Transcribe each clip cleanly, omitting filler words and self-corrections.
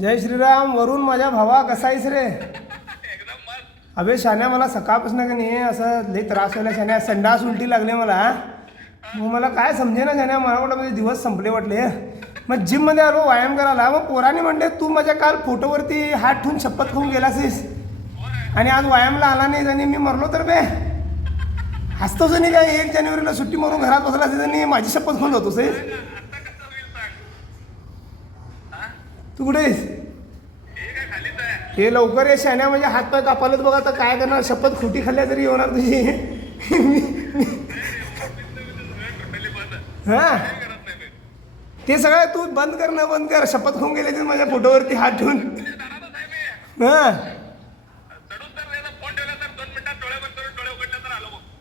जय श्रीराम. वरून माझ्या भावा कसा आहेस रे? अबे शान्या, मला सकाळपासून का नाही असं लई त्रास व्हायला शान्या. संडास उलटी लागले मला. मग मला काय समजे ना शान्या, मला वाटतं म्हणजे दिवस संपले वाटले. मग जिममध्ये आलो व्यायाम करायला. मग पोराने म्हणले तू माझ्या काल फोटोवरती हात ठेवून शपथ खाऊन गेलासीस आणि आज व्यायामला आला नाही. आणि मी मरलो तर बे हसतोच नाही काय. 1 जानेवारीला सुट्टी मारून घरात बसला असेल आणि माझी शपथ खाऊन जातोस. तू कुठे आहेस? हे लवकर ये शान्या, म्हणजे हातपाय कापालेत बघा. तर काय करणार, शपथ खोटी खाल्ल्या तरी होणार तुझी. हां ते सगळं तू बंद कर ना, बंद कर. शपथ खाऊन गेले ते माझ्या फोटोवरती हात ठेवून. हां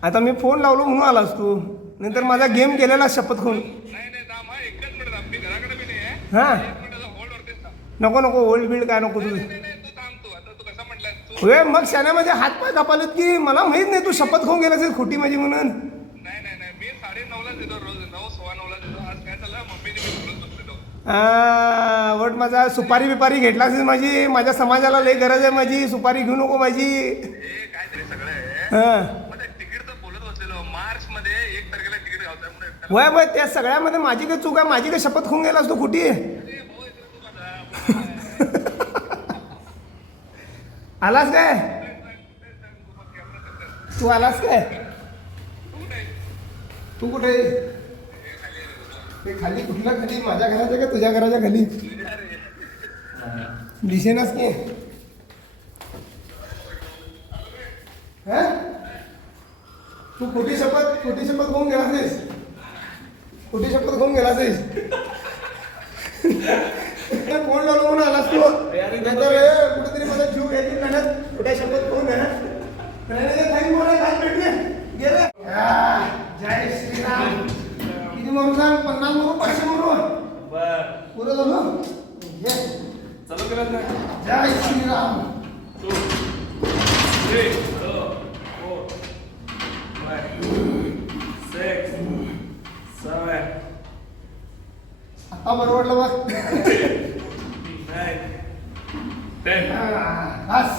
आता मी फोन लावलो म्हणून आलास तू, नंतर माझा गेम गेलेला शपथ खाऊन. हां नको नको, ओल्ड बिल्ड काय नको तुझं. होय मग शान्या माझे हातपाय कापालेत की मला माहित नाही तू शपथ खाऊन गेलास खोटी माझी म्हणून. वट माझा सुपारी बिपारी घेतला असेल माझी. माझ्या समाजाला लई गरज आहे माझी. सुपारी घेऊ नको माझी. हां वय वय त्या सगळ्यामध्ये माझी काय चूक आहे? माझी काय शपथ खाऊन गेलास तू खोटी. आलास काय तू? आलास काय तू? कुठे ते खाली? कुठल्या खाली? माझ्या घराच्या का तुझ्या घराच्या खाली? दिसेनास की. हा तू खोटी शपथ खाऊन गेलास. खोटी शपथ खाऊन गेलास. कोण लावलं म्हणून आलास तू? कुठेतरी माझा जीव घ्यायची मेहनत कुठे शपथ खाऊन गेलं. जय श्रीराम. किती म्हणून सांग? 50 म्हणून 500 म्हणून पुरं झालं. जय श्रीराम. आता बरं वाटलं बघ. बस